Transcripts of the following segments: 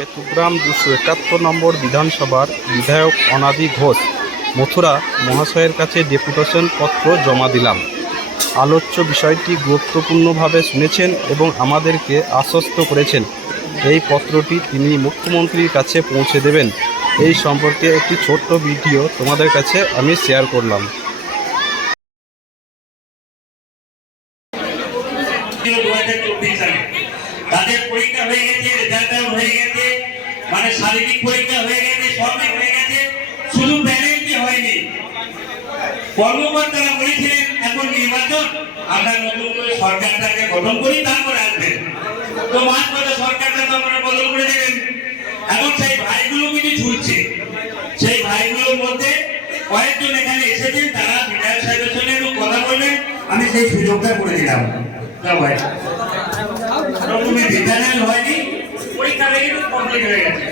কেতুগ্রাম 271 নম্বর বিধানসভার বিধায়ক অনাদি ঘোষ মথুরা মহাশয়ের কাছে ডেপুটেশন পত্র জমা দিলাম। আলোচ্য বিষয়টি গুরুত্বপূর্ণভাবে শুনেছেন এবং আমাদেরকে আশ্বস্ত করেছেন এই পত্রটি তিনি মুখ্যমন্ত্রীর কাছে পৌঁছে দেবেন। এই সম্পর্কে একটি ছোট্ট ভিডিও তোমাদের কাছে আমি শেয়ার করলাম। তাদের পরীক্ষা হয়ে গেছে, রেজাল্ট হয়ে গেছে, মানে শারীরিক পরীক্ষা হয়ে গেছে, সবই হয়ে গেছে, শুধু প্যানেলটি হয়নি। কর্মকর্তারা বলেছিলেন এখন নির্বাচন, আমরা নতুন করে সরকারটাকে গঠন করি, তারপরে আসবেন। তো মাঝ পথে সরকারটা তো আপনারা বদল করে দেবেন। এখন সেই ভাইগুলো কিন্তু ঝুলছে। সেই ভাইগুলোর মধ্যে কয়েকজন এখানে এসেছেন, তারা বিধায়ক সাহেবের সঙ্গে একটু কথা বলবেন, আমি সেই সুযোগটা করে দিলাম। ভাই বিধায়ক হয়নি, পরীক্ষা লেগে কমপ্লিট হয়ে গেছে।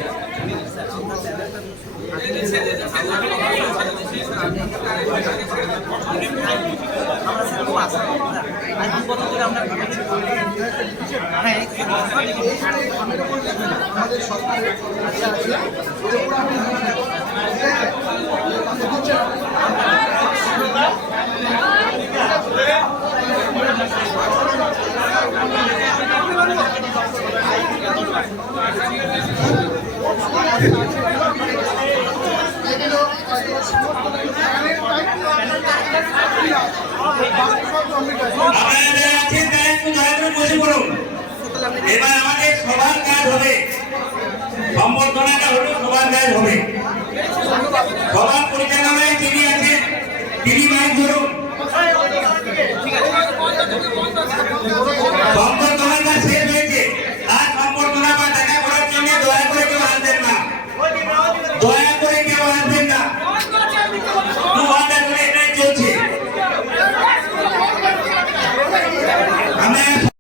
এবার আমাদের সবার কাজ হবে, সম্বর্ধনাটা হলো সবার কাজ হবে।